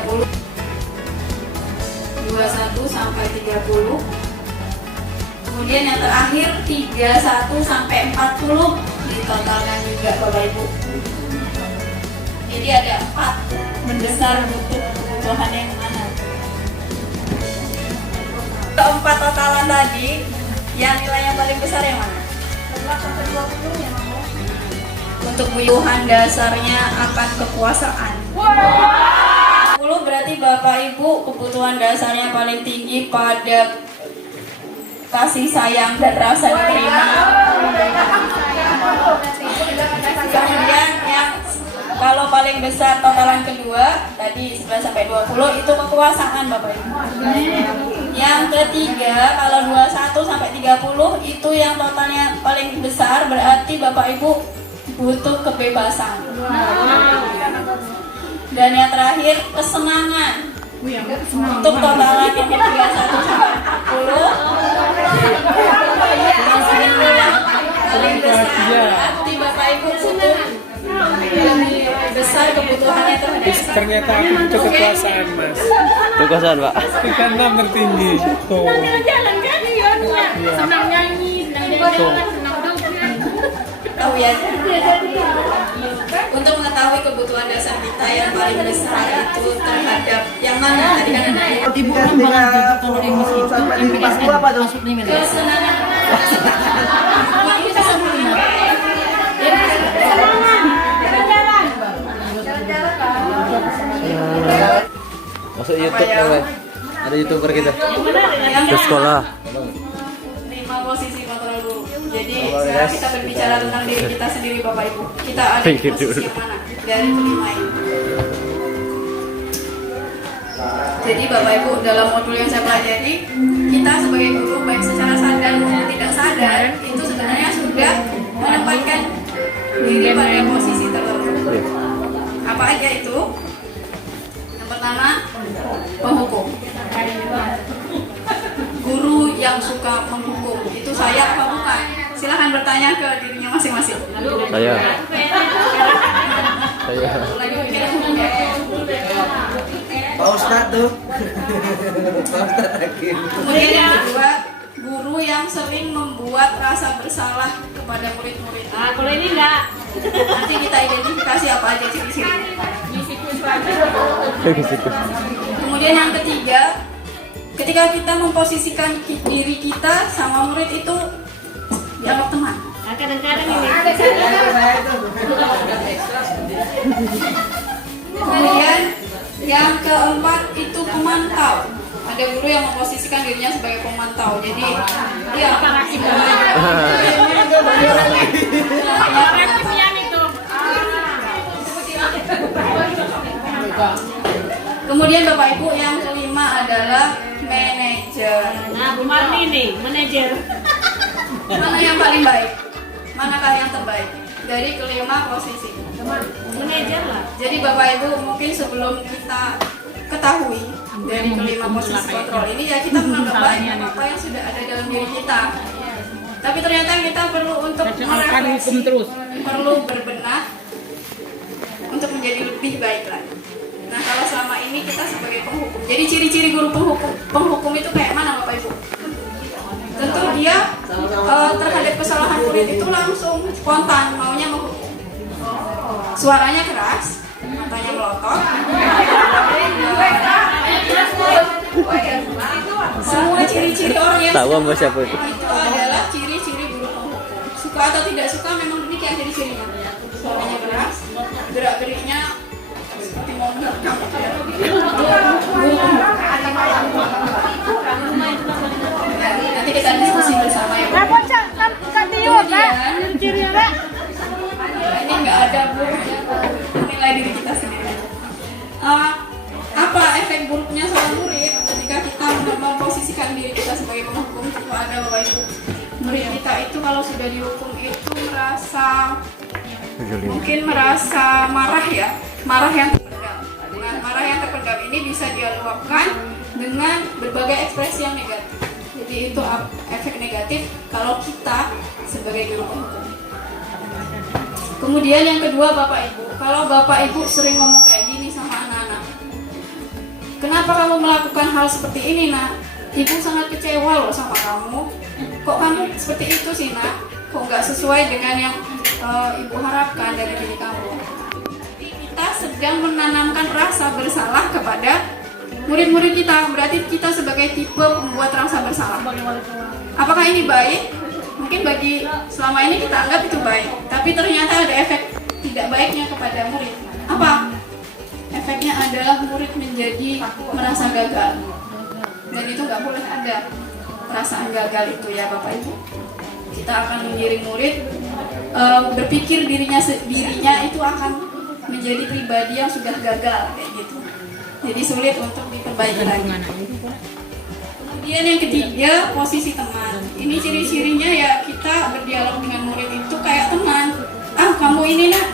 30, 21 sampai 30. Kemudian yang terakhir 31 sampai 40 ditotalkan juga Bapak Ibu. Jadi ada 4 mendasar untuk kebutuhan yang mana. Keempat totalan tadi, yang nilai yang paling besar yang mana? 11 sampai 20 ya Mama. Untuk kebutuhan dasarnya akan kekuasaan. 10 berarti Bapak Ibu kebutuhan dasarnya paling tinggi pada kasih sayang dan rasa diterima. Kemudian yang kalau paling besar totalan kedua tadi 11 sampai 20 itu kekuasaan Bapak Ibu. Yang ketiga kalau 21 sampai 30 itu yang totalnya paling besar berarti Bapak Ibu butuh kebebasan. Dan yang terakhir kesenangan. Untuk totalan yang 31 sampai 40 paling besar berarti Bapak Ibu butuh lebih besar kebutuhannya terhadap. Ternyata aku butuh kekuasaan Mas. Kekuasaan Pak. Karena tertinggi. Tuh. Jalan kan iya. Senang nyanyi, senang jalan, senang dongeng. Tahu ya. Untuk mengetahui kebutuhan dasar kita yang paling besar itu terhadap yang mana tadi kan ada ya. Ibu pengembangan juga kalau di musik itu MPSN masuk nih Mel. Kesenangan. Wah, itu sempurna. Masuk YouTube ya, ada YouTuber kita. Yang Ke sekolah. 5 posisi kontrol guru. Jadi sekarang kita berbicara tentang diri kita sendiri Bapak Ibu. Kita ada di posisi yang mana dari kelima ini. Jadi Bapak Ibu dalam modul yang saya pelajari, kita sebagai guru baik secara sadar maupun tidak sadar itu sebenarnya sudah menempatkan diri pada posisi tertentu. Apa aja itu? Yang pertama, penghukum. Guru yang suka menghukum itu saya apa bukan? Silahkan bertanya ke dirinya masing-masing. Saya. Lagi mikir hukum ya. Pak Ustadz tuh. Pak Ustadz Hakim. Kemudian yang kedua, guru yang sering membuat rasa bersalah kepada murid-murid. Nah, kalau ini enggak. Nanti kita identifikasi apa aja ciri-ciri. Kemudian yang ketiga, ketika kita memposisikan diri kita sama murid itu dianggap teman. Nah, kadang-kadang ini. Kemudian yang keempat itu pemantau. Ada guru yang memposisikan dirinya sebagai pemantau. Jadi dia Kemudian Bapak Ibu yang kelima adalah manajer. Nah, Bu Marni nih, manajer. Mana yang paling baik? Manakah yang terbaik? Dari kelima posisi. Manajer lah. Jadi Bapak Ibu mungkin sebelum kita ketahui dari kelima posisi kontrol ini ya kita menganggap baik apa yang sudah ada dalam diri kita. Tapi ternyata kita perlu untuk merefleksi, perlu berbenah untuk menjadi lebih baik lagi. Nah kalau selama ini kita sebagai penghukum, jadi ciri-ciri guru penghukum itu kayak mana Bapak Ibu? Tentu dia terhadap kesalahan murid itu langsung spontan maunya menghukum. Suaranya keras, matanya melotot. Semua ciri-ciri orang yang Tahu sama siapa itu? Itu adalah ciri-ciri guru penghukum. Suka atau tidak suka memang demikian ciri-cirinya. Suaranya keras, gerak-geriknya seperti mau menerkam. Nanti kita diskusi bersama ya. Kemudian ini nggak ada buruknya menilai diri kita sendiri. Apa efek buruknya seorang murid ketika kita memposisikan diri kita sebagai penghukum? Itu ada Bapak Ibu. Murid kita itu kalau sudah dihukum itu mungkin merasa marah ya, marah yang terpendam. Nah, marah yang terpendam ini bisa dia luapkan dengan berbagai ekspresi yang negatif. Jadi itu efek negatif kalau kita sebagai guru penghukum. Kemudian yang kedua Bapak Ibu, kalau Bapak Ibu sering ngomong kayak gini sama anak-anak, kenapa kamu melakukan hal seperti ini nak? Ibu sangat kecewa loh sama kamu. Kok kamu seperti itu sih nak? Kok nggak sesuai dengan yang ibu harapkan dari diri kamu? Kita sedang menanamkan rasa bersalah kepada murid-murid kita. Berarti kita sebagai tipe pembuat rasa bersalah. Apakah ini baik? Mungkin bagi selama ini kita anggap itu baik, tapi ternyata ada efek tidak baiknya kepada murid. Apa? Efeknya adalah murid menjadi merasa gagal, dan itu nggak boleh ada perasaan gagal itu ya Bapak Ibu. Kita akan menggiring murid berpikir dirinya itu akan menjadi pribadi yang sudah gagal kayak gitu. Jadi sulit untuk diperbaiki lagi. Kemudian yang ketiga, posisi teman. Ini ciri-cirinya ya kita berdialog dengan murid itu kayak teman. Ah kamu ini nak,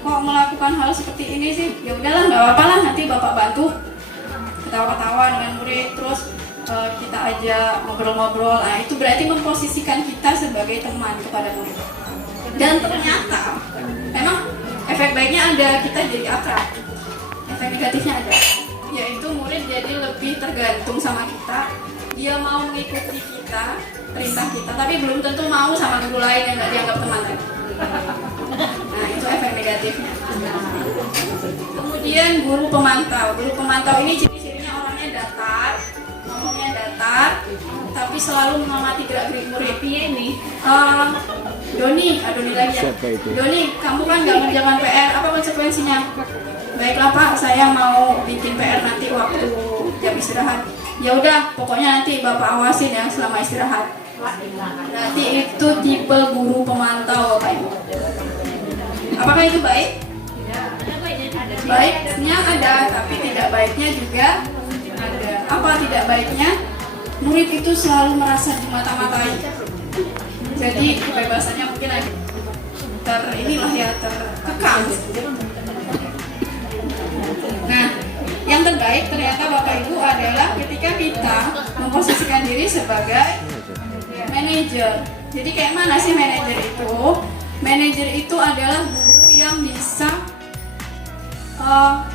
kok melakukan hal seperti ini sih? Ya udahlah nggak apa-apa lah, nanti bapak bantu. Ketawa-ketawa dengan murid, terus kita ajak ngobrol-ngobrol. Nah itu berarti memposisikan kita sebagai teman kepada murid. Dan ternyata memang efek baiknya ada, kita jadi akrab. Efek negatifnya ada, yaitu murid jadi lebih tergantung sama kita. Dia mau mengikuti kita, perintah kita, tapi belum tentu mau sama guru lain yang nggak dianggap teman. Nah itu efek negatifnya. Kemudian guru pemantau. Guru pemantau ini ciri-cirinya orangnya datar, ngomongnya datar, tapi selalu mengamati gerak-gerik murid. Ini Doni lagi ya. Doni, kamu kan nggak mengerjakan PR, apa konsekuensinya? Baiklah Pak, saya mau bikin PR nanti waktu jam istirahat. Ya udah, pokoknya nanti Bapak awasin ya selama istirahat. Berarti itu tipe guru pemantau Bapak Ibu. Apakah itu baik? Baiknya ada, tapi tidak baiknya juga ada. Apa tidak baiknya? Murid itu selalu merasa dimata-matai. Jadi kebebasannya mungkin lagi terkekang. Nah, yang terbaik ternyata Bapak Ibu adalah ketika kita memposisikan diri sebagai manajer. Jadi kayak mana sih manajer itu? Manajer itu adalah guru yang bisa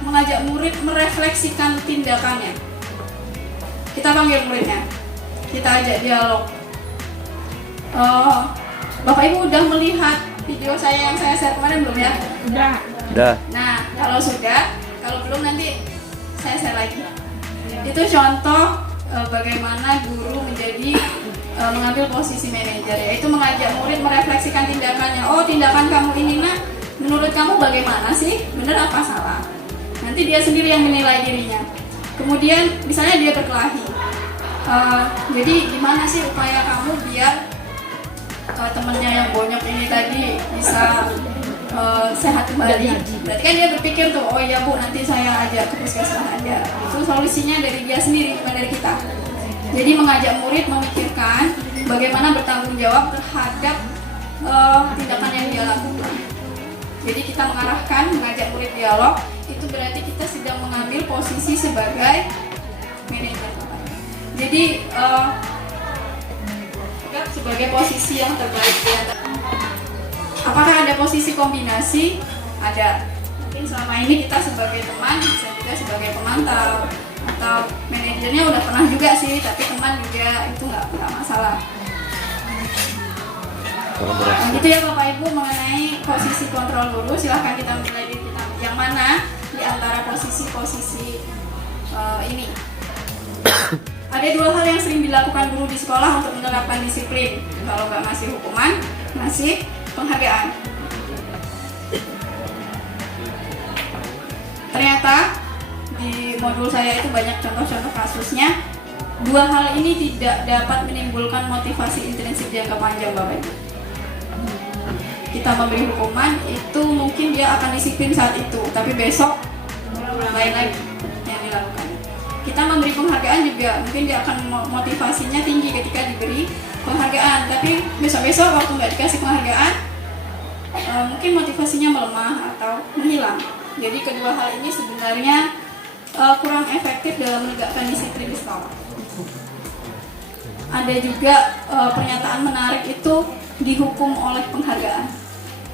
mengajak murid merefleksikan tindakannya. Kita panggil muridnya, kita ajak dialog. Bapak Ibu udah melihat video saya yang saya share kemarin belum ya? Udah. Nah, kalau sudah, kalau belum nanti saya share lagi. Itu contoh bagaimana guru menjadi mengambil posisi manajer, yaitu mengajak murid merefleksikan tindakannya. Oh, tindakan kamu ini nak, menurut kamu bagaimana sih? Benar apa salah? Nanti dia sendiri yang menilai dirinya. Kemudian misalnya dia berkelahi. Jadi gimana sih upaya kamu biar temennya yang bonyok ini tadi bisa sehat kembali? Berarti kan dia berpikir tuh, oh iya Bu, nanti saya ajak ke puskesmas aja. Itu solusinya dari dia sendiri, bukan dari kita. Jadi mengajak murid memikirkan bagaimana bertanggung jawab terhadap tindakan yang dia lakukan. Jadi kita mengarahkan, mengajak murid dialog, itu berarti kita sedang mengambil posisi sebagai manajer. Jadi sebagai posisi yang terbaik di antara. Apakah ada posisi kombinasi? Ada. Mungkin selama ini kita sebagai teman, bisa juga sebagai pemantau, atau manajernya udah pernah juga sih, tapi teman juga itu nggak masalah. Nah, gitu ya Bapak Ibu mengenai posisi kontrol guru. Silahkan kita menilai diri kita yang mana di antara posisi-posisi ini. Ada dua hal yang sering dilakukan guru di sekolah untuk menerapkan disiplin. Kalau nggak ngasih hukuman, ngasih penghargaan. Ternyata di modul saya itu banyak contoh-contoh kasusnya. Dua hal ini tidak dapat menimbulkan motivasi intrinsik jangka panjang Bapak Ibu. Kita memberi hukuman itu mungkin dia akan disiplin saat itu, tapi besok lain lagi yang dilakukan. Kita memberi penghargaan juga, mungkin dia akan motivasinya tinggi ketika diberi penghargaan, tapi besok-besok waktu nggak dikasih penghargaan, mungkin motivasinya melemah atau menghilang. Jadi kedua hal ini sebenarnya kurang efektif dalam menegakkan disiplin di sekolah. Ada juga pernyataan menarik itu dihukum oleh penghargaan.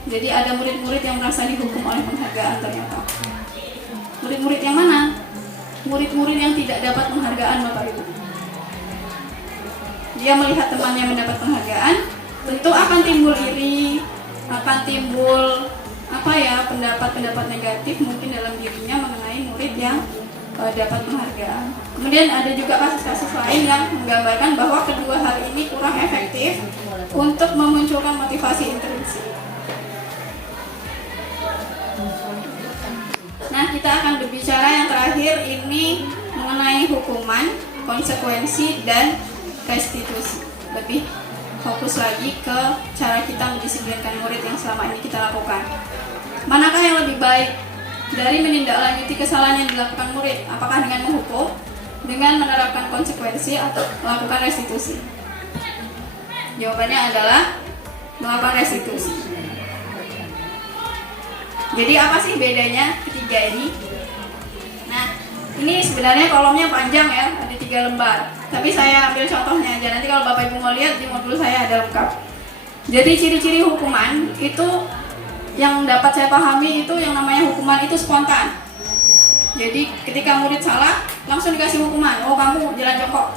Jadi ada murid-murid yang merasa dihukum oleh penghargaan ternyata. Murid-murid yang mana? murid-murid yang tidak dapat penghargaan, Bapak Ibu. Dia melihat temannya mendapat penghargaan, tentu akan timbul iri, akan timbul pendapat-pendapat negatif mungkin dalam dirinya mengenai murid yang dapat penghargaan. Kemudian ada juga kasus-kasus lain yang menggambarkan bahwa kedua hal ini kurang efektif untuk memunculkan motivasi intrinsik. Nah, kita akan berbicara yang terakhir ini mengenai hukuman, konsekuensi, dan restitusi. Lebih fokus lagi ke cara kita mendisiplinkan murid yang selama ini kita lakukan. Manakah yang lebih baik dari menindaklanjuti kesalahan yang dilakukan murid? Apakah dengan menghukum, dengan menerapkan konsekuensi, atau melakukan restitusi? Jawabannya adalah melakukan restitusi. Jadi apa sih bedanya ketiga ini? Nah, ini sebenarnya kolomnya panjang ya, ada 3 lembar. Tapi saya ambil contohnya aja, nanti kalau Bapak Ibu mau lihat di modul saya ada lengkap. Jadi ciri-ciri hukuman itu yang dapat saya pahami itu yang namanya hukuman itu spontan. Jadi ketika murid salah langsung dikasih hukuman. Oh, kamu jalan jongkok.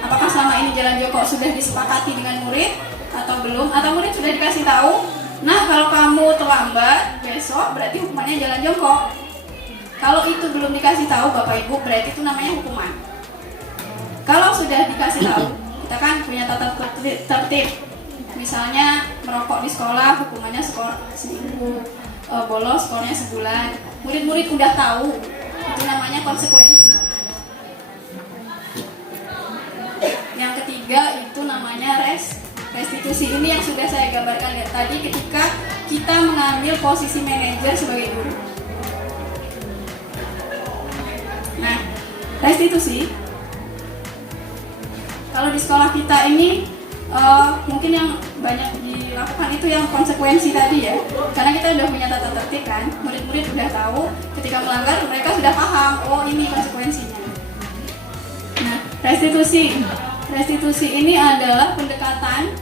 Apakah selama ini jalan jongkok sudah disepakati dengan murid atau belum? Atau murid sudah dikasih tahu, nah kalau kamu terlambat besok berarti hukumannya jalan jongkok. Kalau itu belum dikasih tahu Bapak Ibu, berarti itu namanya hukuman. Kalau sudah dikasih tahu, kita kan punya tata tertib. Misalnya merokok di sekolah hukumannya skor seminggu, bolos skornya sebulan. Murid-murid udah tahu, itu namanya konsekuensi. Yang ketiga itu namanya restitusi. Ini yang sudah saya gambarkan tadi ketika kita mengambil posisi manajer sebagai guru. Nah, restitusi kalau di sekolah kita ini mungkin yang banyak dilakukan itu yang konsekuensi tadi ya, karena kita udah punya tata tertib kan, murid-murid udah tahu ketika melanggar mereka sudah paham, oh ini konsekuensinya. Nah, restitusi ini adalah pendekatan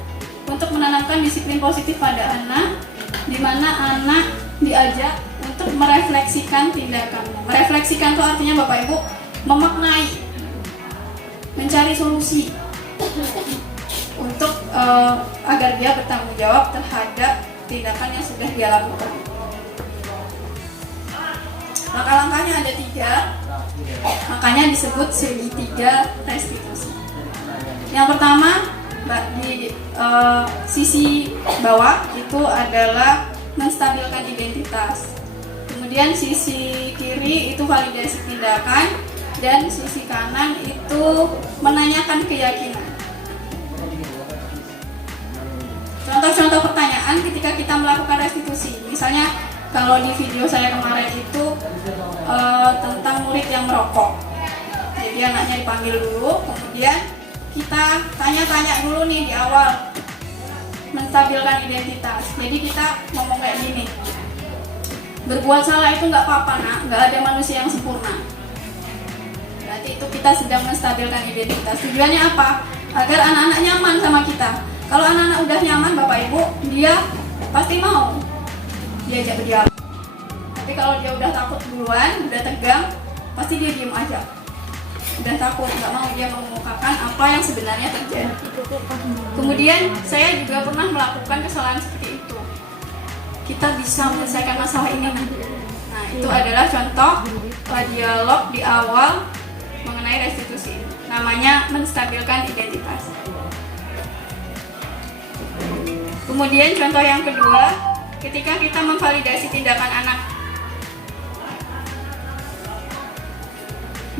untuk menanamkan disiplin positif pada anak, di mana anak diajak untuk merefleksikan tindakannya. Merefleksikan itu artinya Bapak Ibu memaknai, mencari solusi untuk agar dia bertanggung jawab terhadap tindakan yang sudah dia lakukan. Langkah-langkahnya ada 3, makanya disebut segitiga restitusi. Yang pertama di sisi bawah itu adalah menstabilkan identitas. Kemudian sisi kiri itu validasi tindakan, dan sisi kanan itu menanyakan keyakinan. Contoh-contoh pertanyaan ketika kita melakukan restitusi, misalnya kalau di video saya kemarin itu tentang murid yang merokok. Jadi anaknya dipanggil dulu, kemudian kita tanya-tanya dulu nih di awal, menstabilkan identitas. Jadi kita ngomong kayak gini, berbuat salah itu nggak apa-apa nak, nggak ada manusia yang sempurna. Berarti itu kita sedang menstabilkan identitas. Tujuannya apa? Agar anak-anak nyaman sama kita. Kalau anak-anak udah nyaman Bapak Ibu, dia pasti mau diajak berdialog. Tapi kalau dia udah takut duluan, udah tegang, pasti dia diem aja. Udah takut, nggak mau dia mengungkapkan apa yang sebenarnya terjadi. Kemudian saya juga pernah melakukan kesalahan seperti itu. Kita bisa menyelesaikan masalah ini. Nah, itu adalah contoh dialog di awal mengenai restitusi. Namanya menstabilkan identitas. Kemudian contoh yang kedua, ketika kita memvalidasi tindakan anak.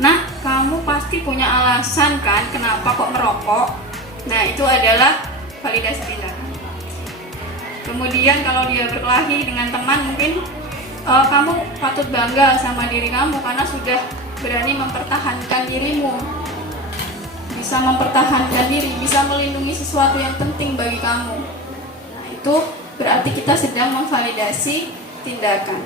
Nah, kamu pasti punya alasan kan kenapa kok merokok? Nah, itu adalah validasi tindakan. Kemudian kalau dia berkelahi dengan teman, mungkin kamu patut bangga sama diri kamu karena sudah berani mempertahankan dirimu. Bisa mempertahankan diri, bisa melindungi sesuatu yang penting bagi kamu. Nah, itu berarti kita sedang memvalidasi tindakan.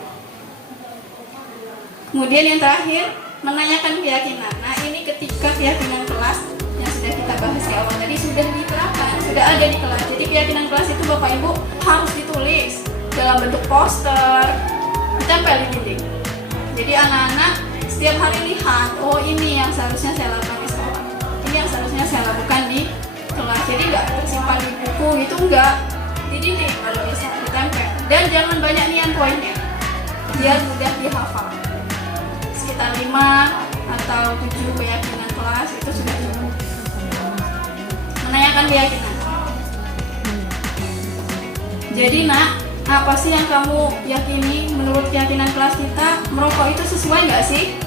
Kemudian yang terakhir, menanyakan keyakinan. Nah, ini ketika keyakinan kelas yang sudah kita bahas di awal tadi sudah diterapkan, sudah ada di kelas. Jadi keyakinan kelas itu Bapak Ibu harus ditulis dalam bentuk poster, ditempel di dinding. Jadi anak-anak setiap hari lihat, oh ini yang seharusnya saya lakukan di sekolah, ini yang seharusnya saya lakukan di kelas. Jadi nggak tersimpan di buku gitu, nggak di dinding kalau bisa ditempel. Dan jangan banyak nian poinnya, biar mudah dihafal. Sekitar 5 atau 7 keyakinan kelas itu sudah cukup. Menanyakan keyakinan. Jadi nak, apa sih yang kamu yakini menurut keyakinan kelas kita? Merokok itu sesuai nggak sih?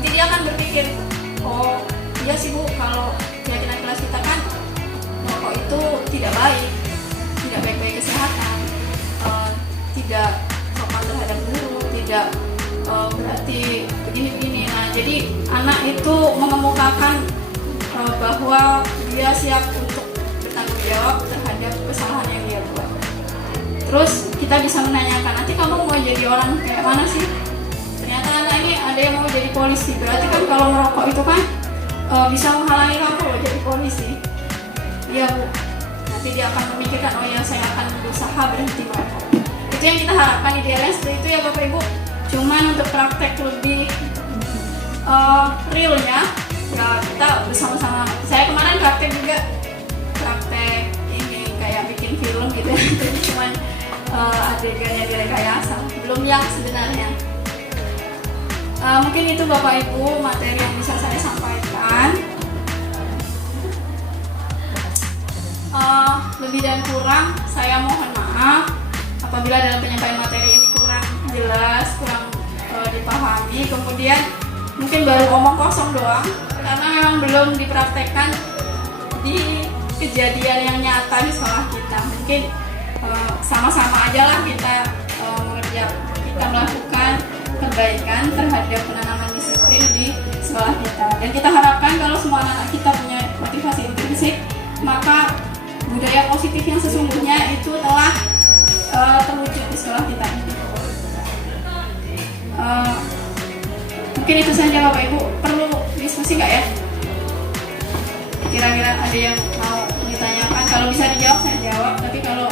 Nanti dia akan berpikir, oh iya sih bu, kalau keyakinan kelas kita kan merokok itu tidak baik bagi kesehatan, tidak sopan terhadap guru, tidak berarti begini-begini. Nah, jadi anak itu mengemukakan bahwa dia siap untuk bertanggung jawab terhadap kesalahan yang dia buat. Terus kita bisa menanyakan, nanti kamu mau jadi orang kayak mana sih? Ternyata anak ini ada yang mau jadi polisi. Berarti kan kalau merokok itu kan bisa menghalangi kamu loh jadi polisi. Iya bu. Nanti dia akan memikirkan, oh ya saya akan berusaha berhenti merokok. Itu yang kita harapkan, idealnya seperti itu ya Bapak Ibu. Cuman untuk praktek lebih realnya, ya kita bersama-sama. Saya kemarin praktek juga, praktek ini kayak bikin film gitu ya. Cuman adegannya direkayasa, belum yang sebenarnya. Mungkin itu Bapak Ibu materi yang bisa saya sampaikan. Lebih dan kurang saya mohon maaf apabila dalam penyampaian materi ini kurang jelas, kurang dipahami. Kemudian mungkin baru omong kosong doang karena memang belum dipraktekkan di kejadian yang nyata di sekolah kita. Mungkin sama-sama aja lah kita melakukan perbaikan terhadap penanaman disiplin di sekolah kita. Dan kita harapkan kalau semua anak kita punya motivasi intrinsik, maka budaya positif yang sesungguhnya itu telah terwujud di sekolah kita ini. Mungkin itu saja Bapak Ibu. Perlu diskusi nggak ya? Kira-kira ada yang mau ditanyakan? Kalau bisa dijawab saya jawab, tapi kalau